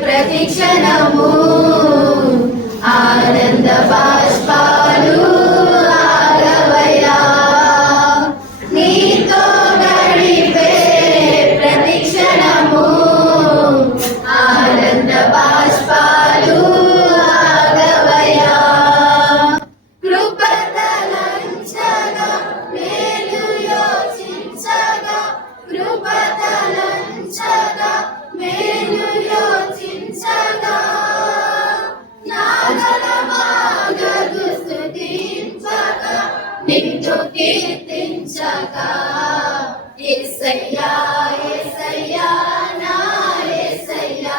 ప్రతిక్షణము ఆనంద బాష్పాలు ఆగవయ్యా నీతో గడిపే ప్రతిక్షణము ఆనంద బాష్పాలు ఆగవయ్యా కృపతలంచగా మేలు యోచించగా కృపతలంచగా మేలు యోచించగా నాగలమాగదు స్తుతించగా నిన్ను కీర్తించగా యేసయ్యా యేసయ్యా నా యేసయ్యా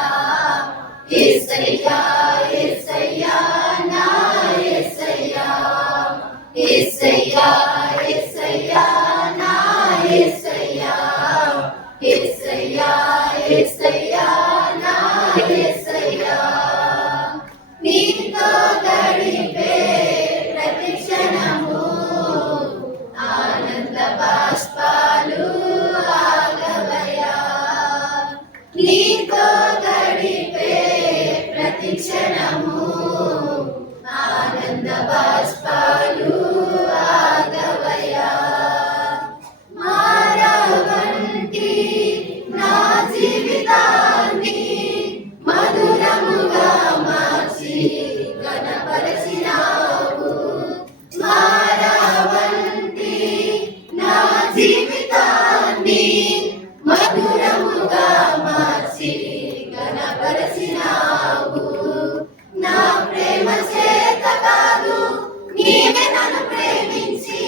యేసయ్యా యేసయ్యా నా యేసయ్యా యేసయ్యా యేసయ్యా నా యేసయ్యా యేసయ్యా యేసయ్యా నా యేసయ్యా నీతో గడిపే ప్రతిక్షణము ఆనంద బాష్పాలు ఆగవయ్యా నీతో గడిపే ప్రతిక్షణము ఆనంద బాష్పాలు ఆగవయ్యా మారవంటి నా జీవితాన్ని మధురముగా మార్చి ఘనపరచినావు మారవంటి నా జీవితాన్ని మధురముగా మార్చి ఘనపరచినావు నా ప్రేమ చేత కాదు నీవే నన్ను ప్రేమించి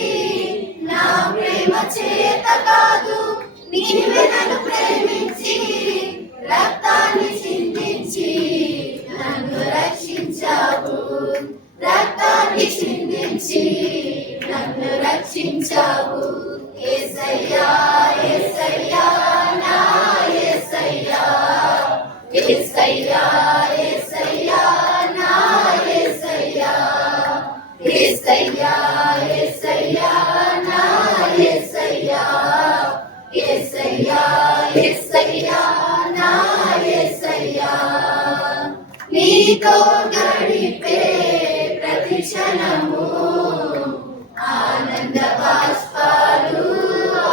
నా ప్రేమ చేత కాదు నీవే నన్ను ప్రేమించి రక్తాన్ని చిందించి నన్ను రక్షించావు రక్తాన్ని చిందించి నన్ను రక్షించావు యేసయ్యా యేసయ్యా నా యేసయ్యా యేసయ్యా యేసయ్యా నా యేసయ్యా యేసయ్యా యేసయ్యా నా యేసయ్యా యేసయ్యా యేసయ్యా నా యేసయ్యా నీతో గడిపే ప్రతిక్షణము ఆనంద బాష్పాలు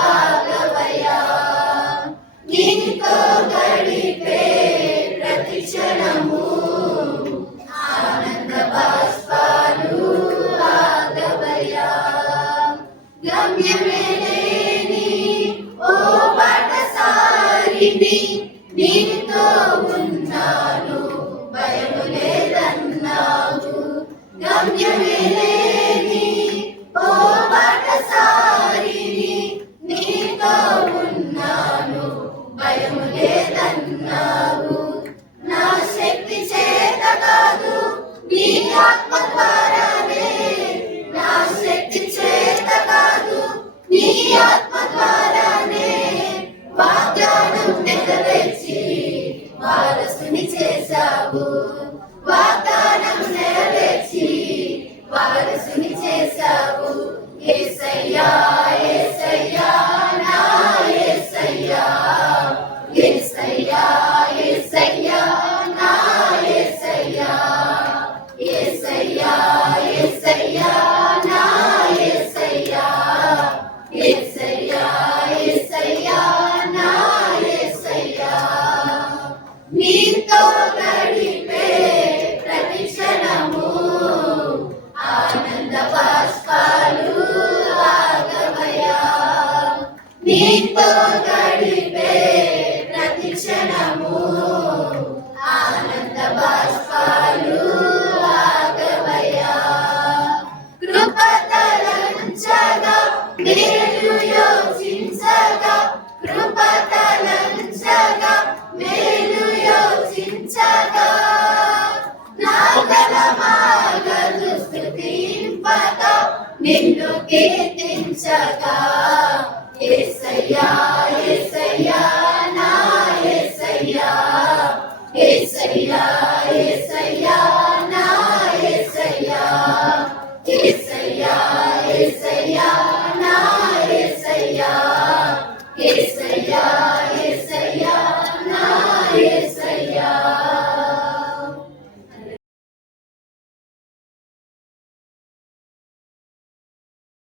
ఆగవయ్యా నీతో గడిపే ప్రతిక్షణము ఆనంద బాష్పాలు ఆగవయ్యా గమ్యమే లేని ఓ బాటసారిని నీతో ఉన్నాను భయము లేదన్నావు గమ్యమే లేని ఓ బాటసారిని నీతో ఉన్నాను భయము లేదన్నావు నా శక్తి చేత కాదు నీ ఆత్మ ద్వారానే నా శక్తి చేత కాదు నీ ఆత్మ ద్వారానే వాగ్దానం నెరవేర్చి వారసుని చేశావు వాగ్దానం నెరవేర్చి వారసుని చేశావు యేసయ్యా యేసయ్యా నా యేసయ్యా యేసయ్యా యేసయ్యా నా యేసయ్యా యేసయ్యా యేసయ్యా నా యేసయ్యా యేసయ్యా యేసయ్యా నా యేసయ్యా నీతో గడిపే ప్రతిక్షణము ఆనంద బాష్పాలు ఆగవయ్యా నీతో గడిపే ప్రతిక్షణము ఆనంద బాష్పాలు ఆగవయ్యా కృపతలంచగా మేలు యోచించగా కృపతలంచగా మేలు యోచించగా నాగలమాగదు స్తుతింపగా నిన్ను కీర్తించగా యేసయ్యా యేసయ్యా నా యేసయ్యా యేసయ్యా యేసయ్యా నా యేసయ్యా యేసయ్యా యేసయ్యా నా యేసయ్యా యేసయ్యా